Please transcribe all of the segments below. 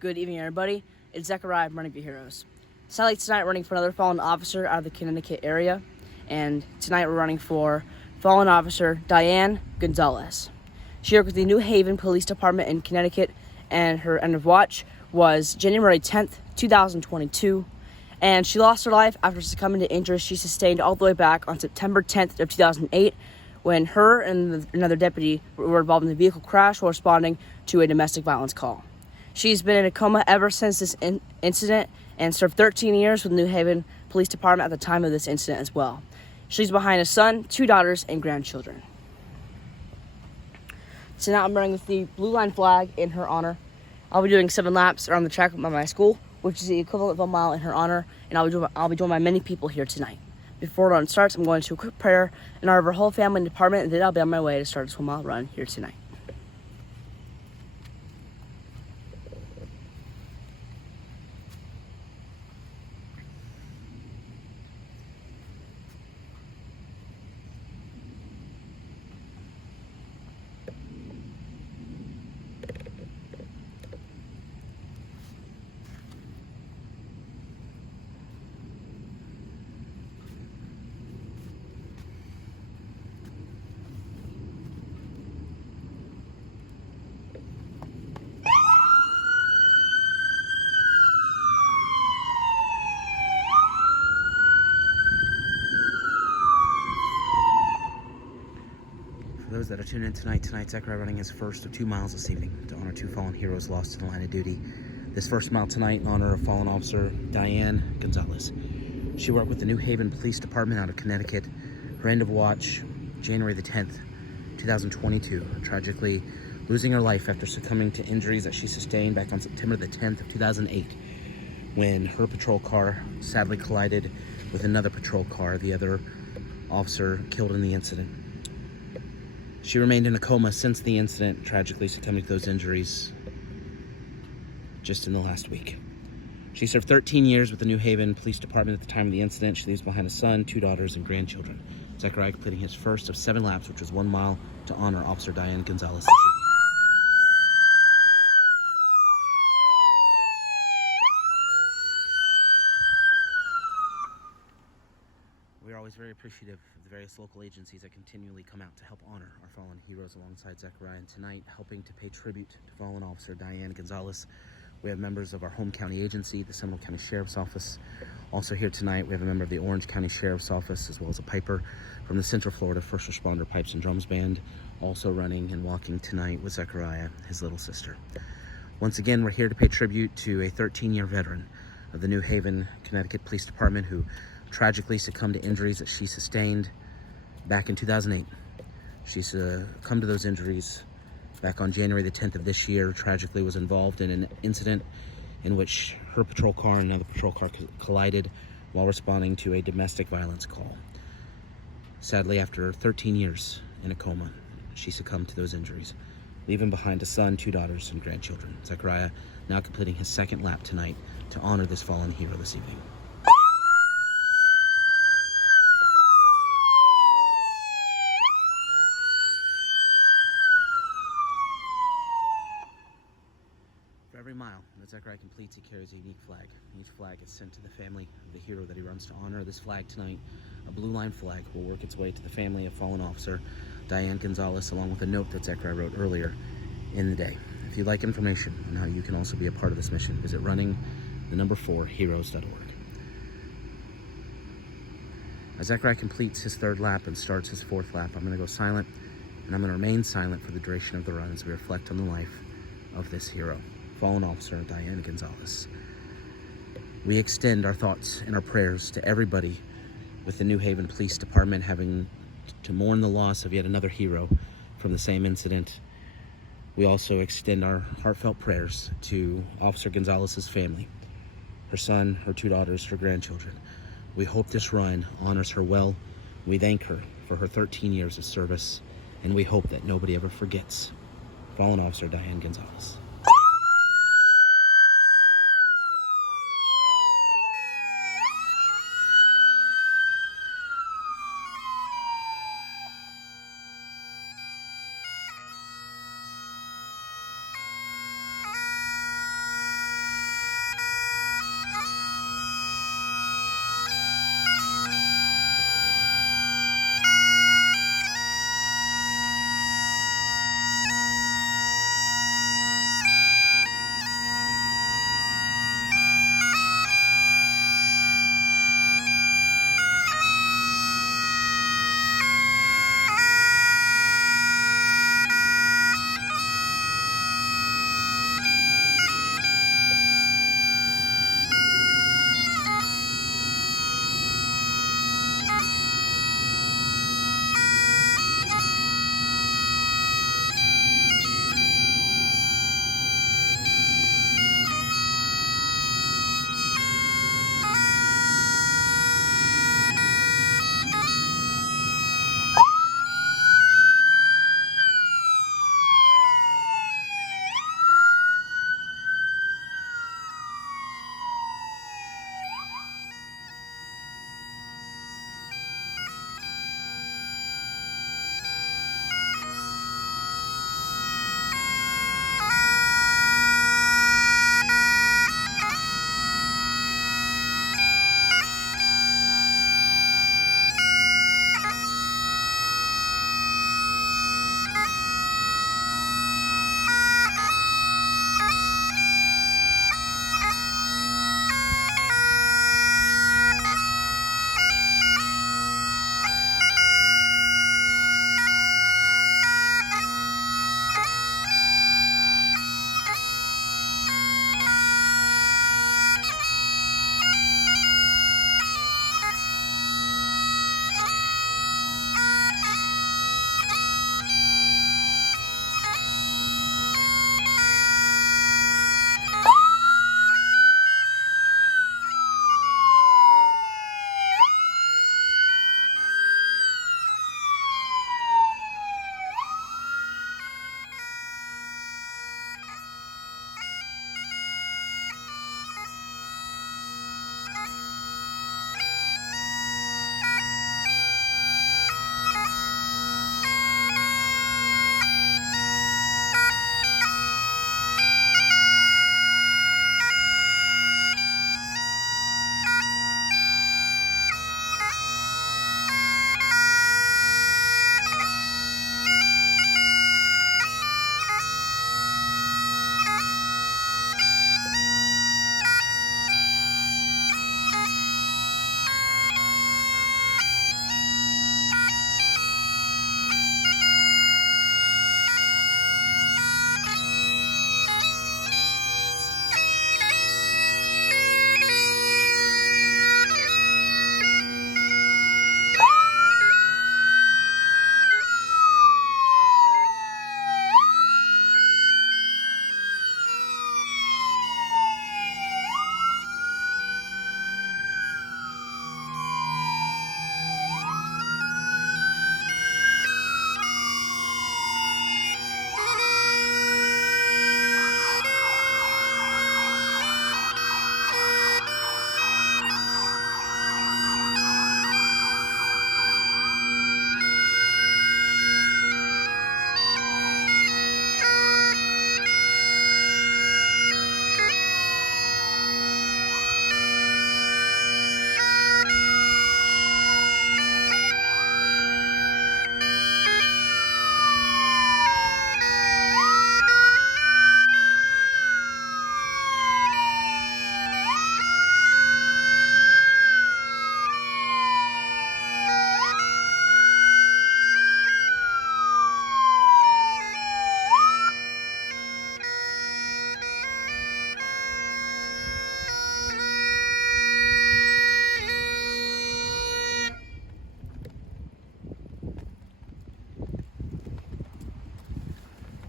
Good evening, everybody. It's Zechariah from Running for Heroes. Sadly, tonight we're running for another fallen officer out of the Connecticut area, and tonight we're running for fallen officer Diane Gonzalez. She worked with the New Haven Police Department in Connecticut, and her end of watch was January 10th, 2022, and she lost her life after succumbing to injuries she sustained all the way back on September 10th of 2008, when her and another deputy were involved in a vehicle crash while responding to a domestic violence call. She's been in a coma ever since this incident and served 13 years with the New Haven Police Department at the time of this incident as well. She's behind a son, 2 daughters, and grandchildren. So now I'm running with the blue line flag in her honor. I'll be doing 7 laps around the track by my school, which is the equivalent of a mile in her honor, and I'll be joined by many people here tonight. Before run starts, I'm going to a quick prayer in honor of our whole family and department, and then I'll be on my way to start this 1 mile run here tonight. For those that are tuning in tonight, Zechariah running his first of 2 miles this evening to honor 2 fallen heroes lost in the line of duty. This first mile tonight in honor of fallen officer Diane Gonzalez. She worked with the New Haven Police Department out of Connecticut. Her end of watch, January the 10th, 2022, tragically losing her life after succumbing to injuries that she sustained back on September the 10th of 2008 when her patrol car sadly collided with another patrol car, the other officer killed in the incident. She remained in a coma since the incident, tragically succumbing to those injuries just in the last week. She served 13 years with the New Haven Police Department at the time of the incident. She leaves behind a son, 2 daughters, and grandchildren. Zechariah completing his first of 7 laps, which was 1 mile, to honor Officer Diane Gonzalez. We are always very appreciative of the various local agencies that continually come out to help honor our fallen heroes alongside Zechariah. And tonight, helping to pay tribute to fallen officer Diane Gonzalez, we have members of our home county agency, the Seminole County Sheriff's Office. Also here tonight, we have a member of the Orange County Sheriff's Office, as well as a piper from the Central Florida First Responder Pipes and Drums Band, also running and walking tonight with Zechariah, his little sister. Once again, we're here to pay tribute to a 13-year veteran of the New Haven, Connecticut Police Department who tragically succumbed to injuries that she sustained back in 2008. She succumbed to those injuries back on January the 10th of this year. Tragically was involved in an incident in which her patrol car and another patrol car collided while responding to a domestic violence call. Sadly, after 13 years in a coma, she succumbed to those injuries, leaving behind a son, 2 daughters, and grandchildren. Zechariah now completing his 2nd lap tonight to honor this fallen hero this evening. For every mile that Zechariah completes, he carries a unique flag. Each flag is sent to the family of the hero that he runs to honor. This flag tonight, a blue line flag, will work its way to the family of fallen officer Diane Gonzalez, along with a note that Zechariah wrote earlier in the day. If you'd like information on how you can also be a part of this mission, visit running4heroes.org. As Zechariah completes his 3rd lap and starts his 4th lap, I'm going to go silent, and I'm going to remain silent for the duration of the run as we reflect on the life of this hero, fallen officer Diane Gonzalez. We extend our thoughts and our prayers to everybody with the New Haven Police Department having to mourn the loss of yet another hero from the same incident. We also extend our heartfelt prayers to Officer Gonzalez's family, her son, her 2 daughters, her grandchildren. We hope this run honors her well. We thank her for her 13 years of service, and we hope that nobody ever forgets fallen officer Diane Gonzalez.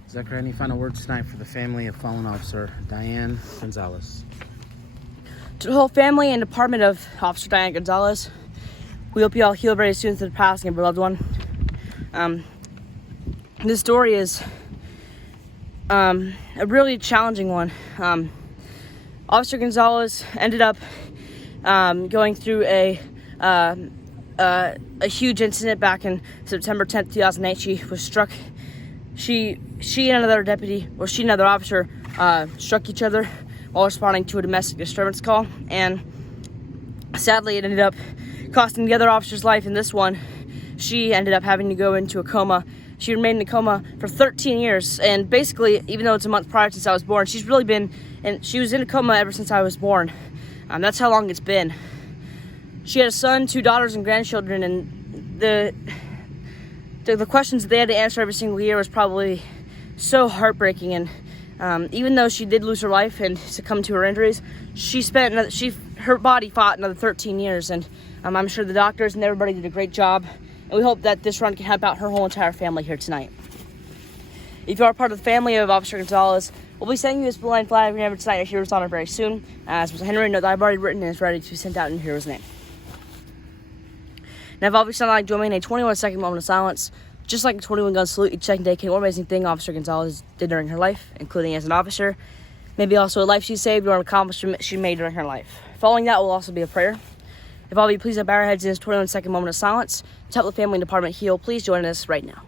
Zachariah, any final words tonight for the family of fallen officer Diane Gonzalez? To the whole family and department of Officer Diane Gonzalez, we hope you all heal very soon to the passing of your loved one. This story is a really challenging one. Officer Gonzalez ended up going through a huge incident back in September 10th, 2008. She was struck. She and another deputy, or she and another officer, struck each other while responding to a domestic disturbance call, and sadly, it ended up costing the other officer's life. In this one, she ended up having to go into a coma. She remained in a coma for 13 years, and basically, even though it's a month prior since I was born, she was in a coma ever since I was born. That's how long it's been. She had a son, 2 daughters, and grandchildren, and the questions that they had to answer every single year was probably so heartbreaking. And even though she did lose her life and succumb to her injuries, her body fought another 13 years, and I'm sure the doctors and everybody did a great job. And we hope that this run can help out her whole entire family here tonight. If you are part of the family of Officer Gonzalez, we'll be sending you this blue line flag whenever tonight your hero's honor very soon. As Mr. Henry, note that I've already written and is ready to be sent out in your hero's name. Now, if obviously I'd like to join a 21-second moment of silence, just like a 21-gun salute each second dedicating one amazing thing Officer Gonzalez did during her life, including as an officer, maybe also a life she saved or an accomplishment she made during her life. Following that will also be a prayer. If all of you please bow our heads in this 21-second moment of silence to help the family and department heal, please join us right now.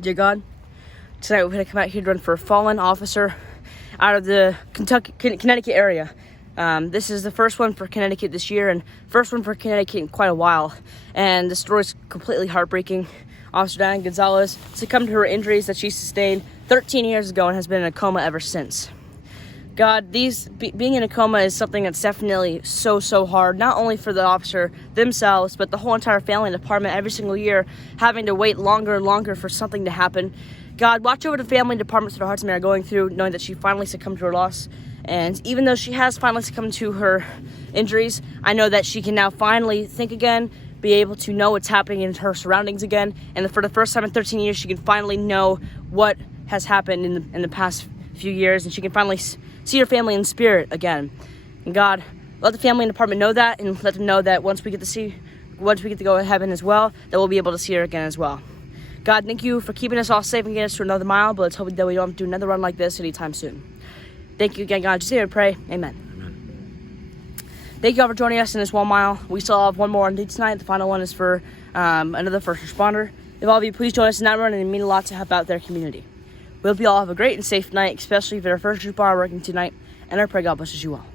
Dear God, tonight we're going to come out here to run for a fallen officer out of the Connecticut area. This is the first one for Connecticut this year, and first one for Connecticut in quite a while. And the story is completely heartbreaking. Officer Diane Gonzalez succumbed to her injuries that she sustained 13 years ago and has been in a coma ever since. God, being in a coma is something that's definitely so hard, not only for the officer themselves, but the whole entire family and department every single year having to wait longer and longer for something to happen. God, watch over the family and departments that our hearts and are going through, knowing that she finally succumbed to her loss. And even though she has finally succumbed to her injuries, I know that she can now finally think again, be able to know what's happening in her surroundings again, and for the first time in 13 years, she can finally know what has happened in the past few years, and she can finally see her family in spirit again. And God, let the family and department know that, and let them know that once we get to go to heaven as well, that we'll be able to see her again as well. God, thank you for keeping us all safe and getting us to another mile, but let's hope that we don't have to do another run like this anytime soon. Thank you again, God. Just hear and pray. Amen. Thank you all for joining us in this 1 mile. We still have one more on tonight. The final one is for another first responder. If all of you please join us in that run, and it means a lot to help out their community. We hope you all have a great and safe night, especially if you're a first responder working tonight, and I pray God blesses you all.